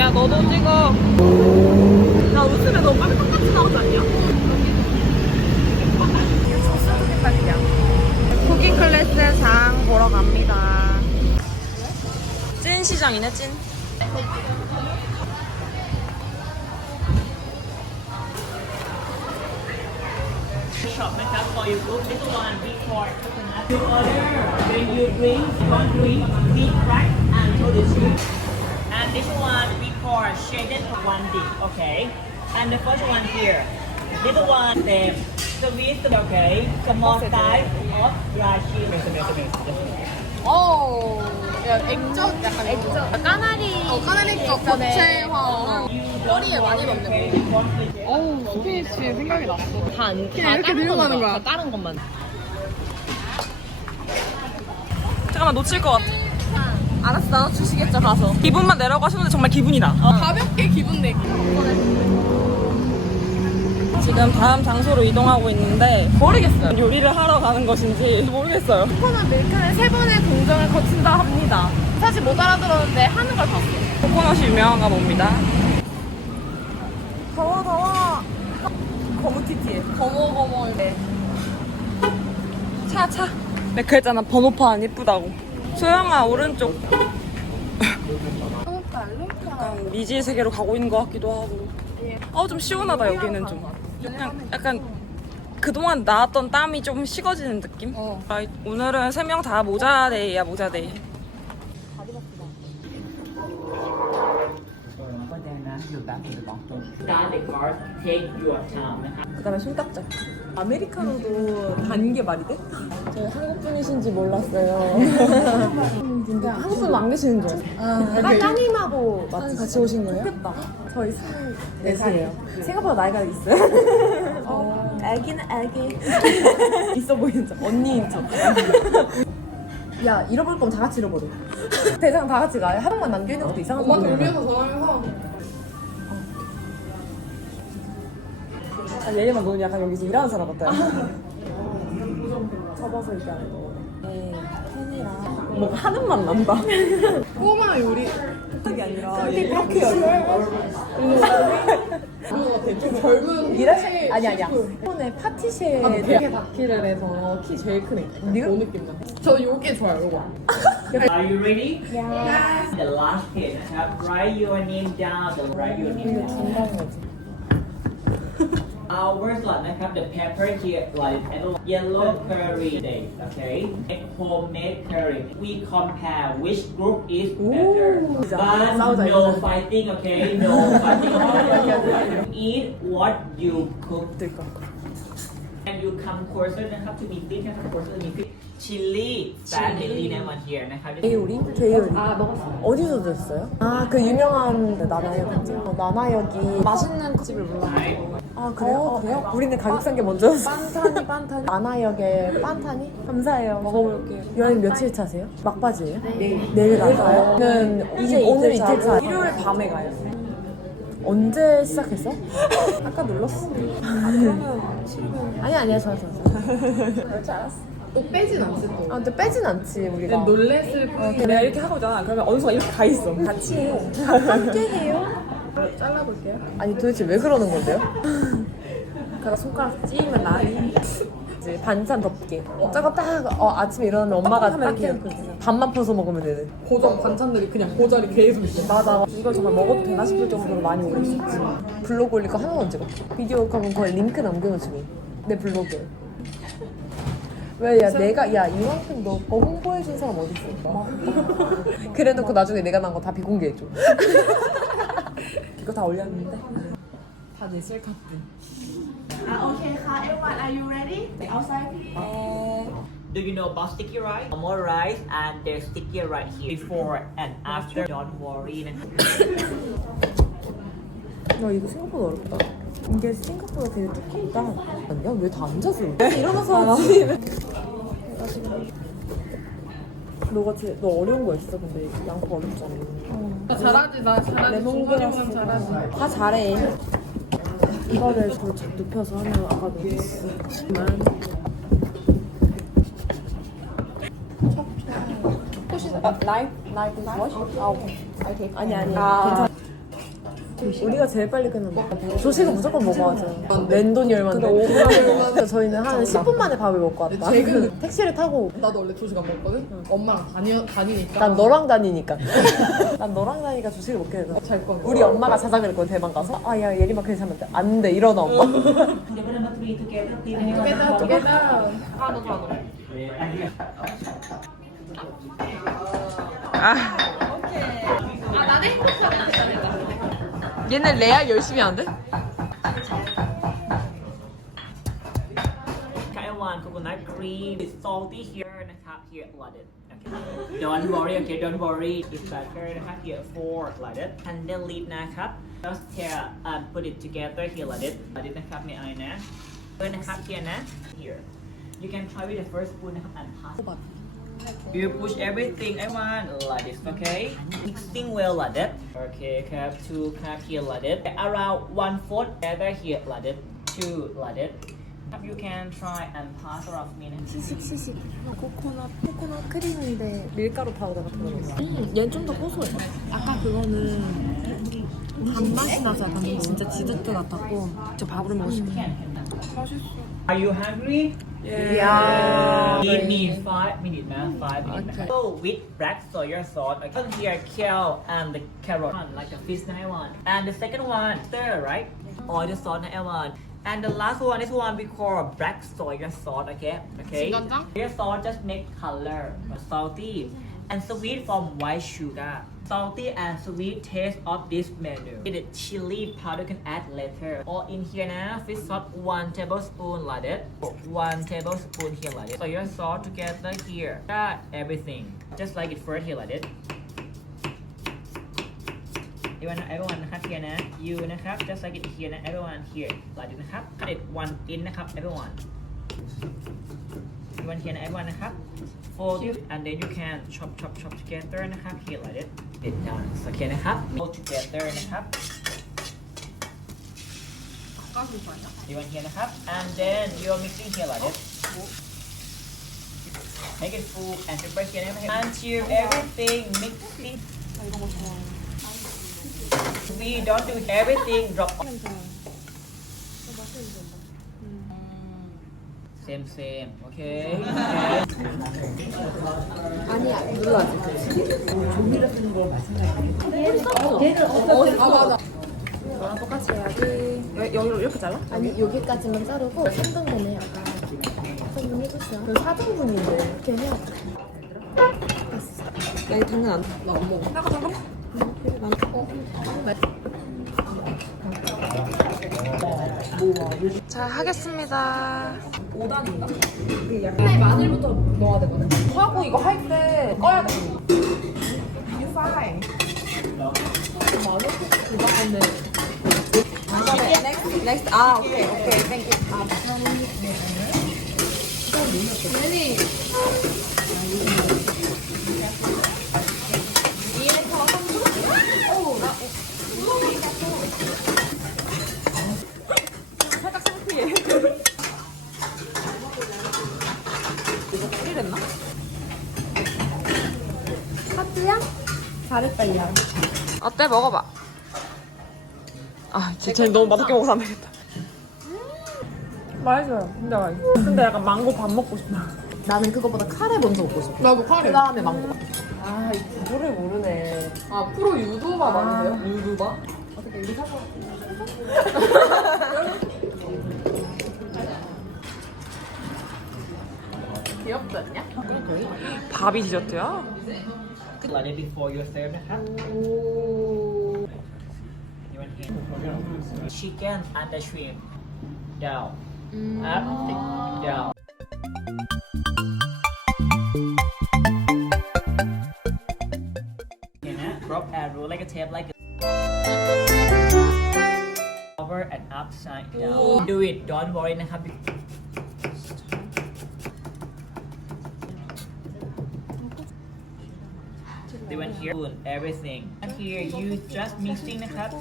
야, 너도 찍어. 나 웃으면 너무 빨리 똑같이 나오지 않냐? 쿠킹 클래스 장 보러 갑니다. 찐 시장이네, 찐. shop makeup for your group. This one big for coconut. You order when you drink, one drink, deep right and to the soup. And this one big for shaded one dish, okay? And the first one here. This one the sweet, okay? Small size of dry cheese. 어, 야, 액젓, 약간 액젓. 까나리. 어, 까나리 거 고체화. 머리에 많이 거. 어우, 스피니치 생각이 났어. 다, 안- 다 이렇게 다른 들고 가는 거야. 다 다른 것만. 잠깐만, 놓칠 것 같아. 알았어, 나눠주시겠죠, 가서. 기분만 내라고 하셨는데 정말 기분이 나. 가볍게 기분 내기. 지금 다음 장소로 이동하고 있는데 모르겠어요. 요리를 하러 가는 것인지 모르겠어요. 코코넛 밀크는 세 번의 공정을 거친다 합니다. 사실 못 알아들었는데 하는 걸 봤어. 코코넛이 유명한가 봅니다. 더워 더워. 거무 티티해. 거머거머. 네. 차 차. 내가 그랬잖아 번호판 안 예쁘다고. 소영아 오른쪽. 약간 미지의 세계로 가고 있는 것 같기도 하고. 어 좀 시원하다 여기는 좀. 약간 약간 그동안 나왔던 땀이 좀 식어지는 느낌? 어. 아, 오늘은 세 명 다 모자데이야 모자데이. feel bad for 그다음에 손딱지. 아메리카노도 다닌 게 말이 돼? 저 한국 분이신지 몰랐어요. 진짜 한국 분 안 계시는 줄. 아, 아 따님하고 아, 같이 오신 거예요? 좋겠다. 저희 24살이에요. 생각보다 나이가 있어요. 어, 어 애기는 애기. 있어 보이는 척. 언니인 척. 야 잃어볼 거면 다 같이 잃어버려. 대장 다 같이 가. 한 번만 남겨있는 것도 이상한 거 같아요. 우리에서 저랑 아, 예림아 너는 약간 여기서 일하는 사람 같다. 아. 접어서 일단. 네, 팬이랑 뭔가 뭐 하는 맛 난다. 꼬마 요리 딱이 아니라 아, 이렇게 되게 음. 음. 젊은 일하시 아니 아니야. 이번에 파티시에 아, 네. 되게 바퀴를 해서 키 제일 큰 애. 네? 뭐 느낌 나? 저 요게 좋아요, 요거. Are you ready? Yes. The last hit. Write your name down. Write your name down. Our slot นะครับ The pepper here like yellow curry day. Okay. Make homemade curry. We compare which group is better. But no fighting. Okay. No fighting. Eat what you cook. And you come closer นะครับ to meet this นะครับ closer to meet this. Chili family name on here นะครับ 제이요리? 제이요리. 아 먹었어. 어디서 드셨어요? 아 그 유명한 나나역이지. 어, 나나역이 맛있는 집을 몰라요. 아 그래요? 어, 그래요? 우리는 가격 싼 게 먼저였어. 빤타니 빤타니. 나나역에 빤타니? 감사해요. 먹어볼게요. 여행 며칠 차세요? 막바지예요? 네. 내일 가요? 저는 이제 오늘 이틀 차. 일요일 밤에 가요. 언제 시작했어? 아까 눌렀어. 아 그러면 아니 아니야. 그럴 줄 알았어. 또 빼진 않지, 또. 아 근데 빼진 않지 우리가. 놀랬을 뿐. 내가 이렇게 하고 있잖아. 그러면 어느 순간 이렇게 가 있어. 같이 해. 함께 해요. 잘라볼게요. 아니 도대체 왜 그러는 건데요? 그러다 손가락 찌면 나이. 이제 반찬 덮개. 저거 딱 어, 아침에 일어나면 엄마가 딱 해놓고 밥만 퍼서 먹으면 되는. 고정 반찬들이 그냥 고자리 계속 있어. 맞아. 이걸 정말 먹어도 되나 싶을 정도로 많이 있었지. 블로그 올릴 거 하나도 안 찍어. 비디오 켜면 거의 링크 남겨놓지. 내 블로그에. 왜, 야, 내가, 야, 이만큼 너 거 홍보해준 사람 어딨어? 그래놓고 나중에 내가 난 거 다 비공개해줘. 이거 다 올렸는데. 다내 셀카뿐. Ah, okay, hi everyone. Are you ready? Outside, please. Do you know about sticky rice? Normal rice and there's sticky rice here. Before and after. Don't worry. 야 이거 생각보다 어렵다. 이게 생각보다 되게 두껍다. 아니야 왜 다 앉아서? 일어나서 하지. 너가 제일 너 어려운 거 있어 근데 양파 어렵잖아. 나 잘하지 나 잘하지 레몬그라스 잘하지 다 잘해. 이거를 살짝 눕혀서 하면 아까. 아, 나이프 나이프 워시? 아 오케이. 오케이. 아니 아니. 괜찮아. 우리가 제일 빨리 끝난 거. 조식은 무조건 먹어야죠. 낸 돈이 얼마인데? 5분 만에 저희는 한 10분 만에 밥을 먹고 왔다. 택시를 타고 나도 원래 조식 안 먹거든? 엄마랑 다니, 다니니까 난 너랑 다니니까. 난 너랑 다니니까 조식을 먹게 돼서. 잘 거야 우리 엄마가 자자 그랬거든 대만 가서. 아 야 예림아 그냥 자면 돼. 안 돼. 일어나 엄마. Number three together, 하나 아 나는 행복하다 얘네 레알 열심히 안 돼? Taiwan coconut cream is salty here นะครับ here like it okay. Don't worry okay don't worry it's better นะครับ here four like it and then leave นะครับ just tear and put it together here like it like it นะครับมีอะไรนะเพื่อนนะครับ here นะ here you can try with the first spoon นะครับ and pass You push everything, I want like this, okay? Mixing well like that. Okay, cap two, cap here like that. Around one fourth, gather here like that. Two like that. You can try and pass around me. 시식 시식 코코넛 코코넛 크림인데 밀가루 파우더가 들어있어 음, 얘는 좀 더 고소해 아까 그거는 단맛이 나서 약간 진짜 디저트 같았고 저 밥으로 먹고 싶어 맛있어 Are you hungry? Yeah. We need five minutes, man. Five minutes. Okay. So with black soy sauce, I got here kale and the carrot, one, like the fish one. And the second one, stir, right? All the sauce i one. And the last one is one we call black soy sauce, okay? Okay. Soy sauce just make color, salty and sweet from white sugar. Salty and sweet taste of this menu. The chili powder you can add later. Or in here now, fish sauce one tablespoon like that. One tablespoon here like that. So your sauce together here. Got everything. Just like it first here like that. Everyone, everyone นะครับ here นะ you นะครับ just like it here นะ everyone here like it นะครับ cut it one in นะครับ everyone everyone here นะ everyone นะครับ fold it and then you can chop chop chop together นะครับ here like it it done โอเคนะครับ fold together นะครับ everyone here นะครับ and then you're mixing here like it make it full and prepare here นะครับ until everything mixing we don't do everything drop on. Same same okay 아니야 눌러야지. 아 맞아 너랑 똑같이 해야지. 여, 여기로 이렇게 잘라? 아니 여기까지만 자르고 3등분에 약간 좀 해주세요. 그 4등분인데 이렇게 해야 돼. 야, 이 당근 안. 나안 먹어 자, 하겠습니다. 5단인가? 마늘부터 넣어야 되거든 하고 이거 할 때 꺼야 돼. 유파이 넥스트, 넥스트. 아, 오케이, 오케이. 땡큐. 살짝 창피해. 이거 뿌리랬나? 하트야? 잘했다 야. 어때? 먹어봐. 아, 진짜 쟤 너무 맛없게 먹어서 안 되겠다. 맛있어요. 근데 맛있어. 근데 약간 망고 밥 먹고 싶다. 나는 그거보다 카레 먼저 먹고 싶어. 나도 그 카레 다음에 망고. 아, 이 구조를 모르네. 아 프로 유도바 맞는데요? 유두바? 어떻게 사서 귀엽지 않냐? 밥이 디저트야? หลังจาก before yourself นะคะ you want hand. Chicken and the shrimp. Down. Mm. Up down เห็นนะ crop and roll like a tape like a over and upside down. Do it. Don't worry นะครับ They went here and everything. And here you just mixing the cup.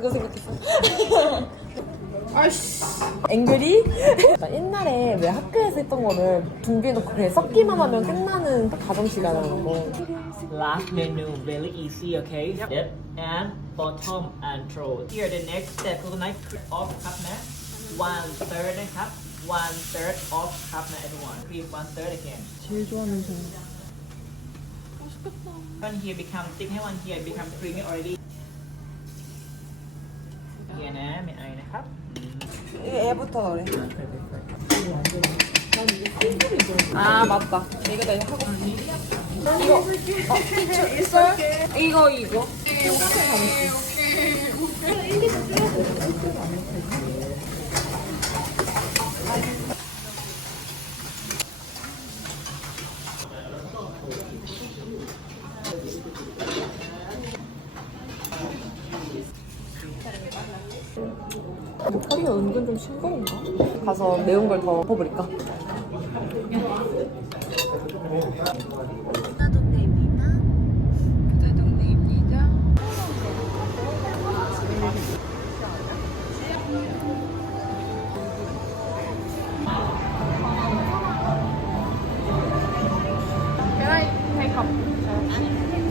그거 생각했어. 아이씨. 앵그리? 나 옛날에 왜 학교에서 했던 거를 준비해놓고 그냥 섞기만 하면 끝나는 가정 시간이라는 거. Last menu, very easy, okay? Yep. And bottom and throw. Here, the next step, coconut cream off cup na. One third cup. One third of cup na everyone. Cream one third again. 제일 좋아하는 종. One here become thick, one here become creamy already. May ay na cup. 이거 애부터 그래. 아 맞다. 이거다 이거 하고. 이거 어, 피처 있어요? 이거 이거. 허리가 은근 좀 싱거운가? 가서 매운 걸 더 먹어버릴까?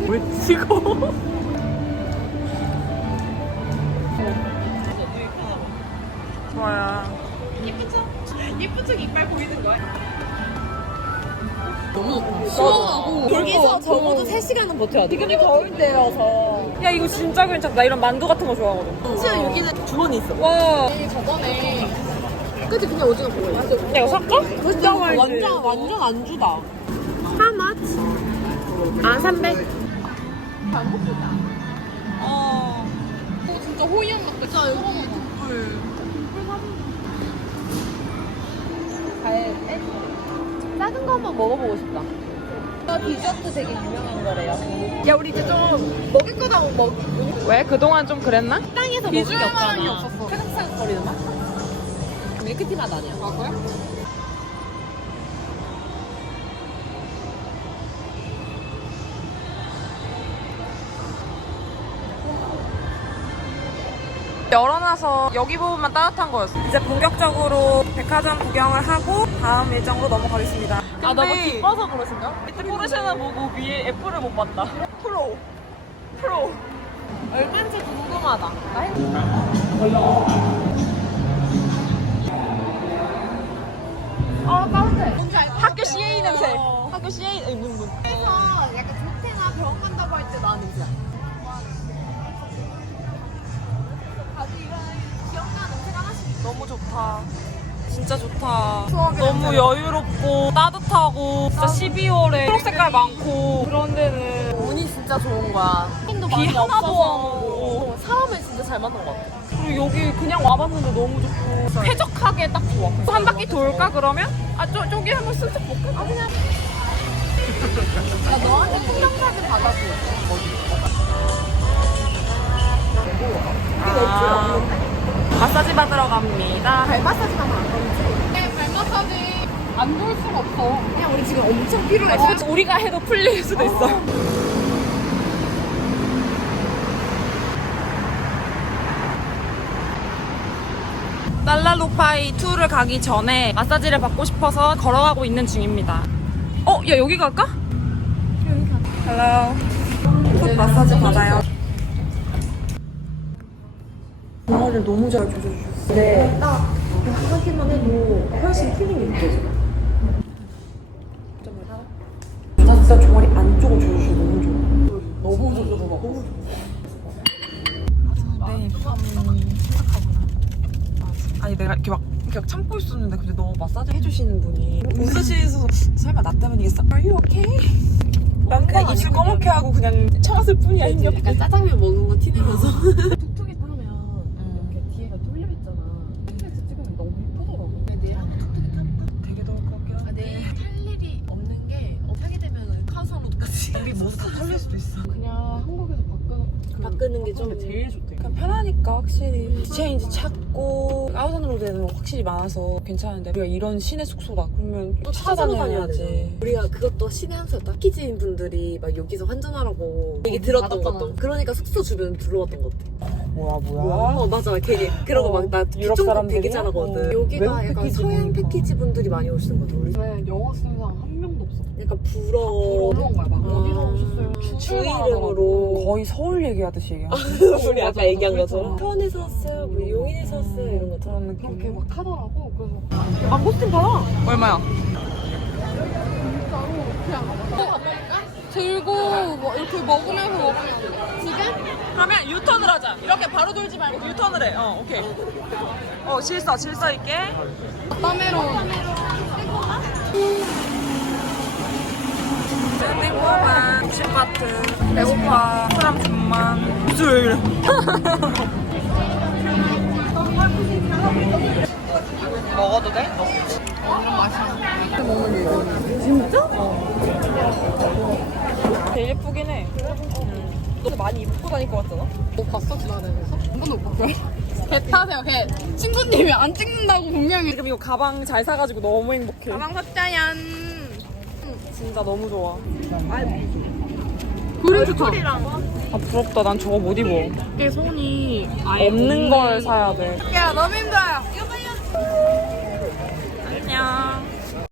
왜 찍어? 여기서 적어도 3시간은 버텨야 돼. 지금이 더울 때여서. 야, 이거 진짜 괜찮다. 나 이런 만두 같은 거 좋아하거든. 심지어 여기는 주머니 있어. 와. 저번에 끝에 그냥 오징어 보여. 맞아. 야, 이거 살까? 진짜 맛있지. 완전 완전 안주다. How much? 아, 300. 어. 어, 진짜 호이안 맛 진짜 여기 국물. 작은 거 한번 먹어보고 싶다. 디저트 되게 유명한 거래요. 야, 우리 이제 좀 먹을 거다 먹. 왜? 그동안 좀 그랬나? 땅에서 먹을 게 없잖아. 없었어. 사각사각 거리는 맛? 밀크티 맛 아니야? 아, 그래? 열어놔서 여기 부분만 따뜻한 거였어. 이제 본격적으로 백화점 구경을 하고 다음 일정으로 넘어가겠습니다. 아, 너무 기뻐서 그러신가? 밑에 포르쉐는 보고 위에 애플을 못 봤다. 프로. 프로. 얼마인지 궁금하다. 어, 따뜻해. 학교 CA 냄새. 학교 CA, 문, 문. 그래서 약간 조퇴나 병원 간다고 할 때 나는 냄새. 너무 좋다. 진짜 좋다. 너무 여유롭고 따뜻하고 진짜 12월에 초록 색깔 많고 그런 데는 운이 진짜 좋은 거야. 비 하나도 안 오고 사람을 진짜 잘 만난 것 같아. 그리고 여기 그냥 와봤는데 너무 좋고 쾌적하게 딱 좋아. 한 바퀴 돌까 그러면? 아 저, 저기 한번 슬쩍 볼까? 아 그냥 나 너한테 풍경사진 받아줘. 아, 마사지 받으러 갑니다. 발 마사지 가면 안 되지. 네, 발 마사지 안 좋을 수가 없어. 그냥 우리 지금 엄청 필요해. 어, 우리가 해도 풀릴 수도 있어. 날라로파이 투를 가기 전에 마사지를 받고 싶어서 걸어가고 있는 중입니다. 어, 야 여기 갈까? 여기 가. 헬로. 풋 마사지 받아요. 정화를 너무 잘 조져주셨어. 네. 딱 하기만 해도 훨씬 힐링이 느껴져. 나 진짜 종아리 안쪽을 조져주셔서 너무 좋아. 너무 조져서 막 너무 좋아. 네, 아니 내가 이렇게 막 이렇게 참고 있었는데 근데 너 마사지 해주시는 분이 웃으시면서 설마 나 때문이겠어? Are you okay? 난 그냥 입술 검게 하고 그냥 참았을 뿐이야 힘겹게. 약간 짜장면 먹는 거 티내면서. 툭툭이 타면 이렇게 뒤에가 뚫려 있잖아. 툭툭에서 찍으면 너무 예쁘더라고. 근데 내랑 툭툭이 탈까? 되게 더울 것 같긴 한데. 내탈 일이 없는 게 어, 타게 되면 카우산로드까지. 우리 모두 다 털릴 수도 있어. 그냥 한국에서 바꾸는 그 바꾸는 게 좀. 제일 좋대. 그냥 편하니까 디체인지 찾고 아웃산로드에는 확실히 많아서 괜찮은데 우리가 이런 시내 숙소다 그러면 또 찾아다녀야 찾아다녀야지. 돼. 우리가 그것도 신의 한 수였다. 키즈인 분들이 막 여기서 환전하라고 얘기 들었던 받았잖아. 것도. 그러니까 숙소 주변 둘러봤던 것 같아. 뭐야 뭐야. 어 맞아 괜히 그러고 어, 막나 유럽 뒤쪽 사람들이야? 되게 잘하거든 어. 여기가 외국 약간 패키지 서양 보니까. 패키지 분들이 많이 오시는 거죠 우리 왜 영어 쓰는 사람 한. 약간 부러워 부러운 거야. 막 아. 어디서 오셨어요? 주 이름으로 거의 서울 얘기하듯이 얘기야. 우리 아까 얘기한. 것처럼 태원에서 왔어요 뭐 용인에서 왔어요 이런 것처럼 그런 그렇게 느낌. 막 하더라고. 그래서 망고스틴 받아. 얼마야? 진짜로 그냥 들고 뭐 이렇게 먹으면서 먹으면 안 돼. 지금? 그러면 유턴을 하자. 이렇게 바로 돌지 말고 유턴을 해. 어, 오케이. 어, 질서, 질서 있게. 땀에로 땡땡고만 욕심 같은 배고파 사람 좀만 무슨 왜 이래 먹어도 돼? 진짜? 되게 예쁘긴 해 음. 너 많이 입고 다닐 것 같잖아? 못 봤어? 지나다니면서? 한 번도 못 봤어요. 개 타세요, 개. 친구님이 안 찍는다고 분명히. 지금 이거 가방 잘 사가지고 너무 행복해 가방 샀자얀. 진짜 너무 좋아. 그림 좋다. 아 부럽다. 난 저거 못 입어. 이게 손이 없는 걸 사야 돼. 야, 너무 힘들어요. 안녕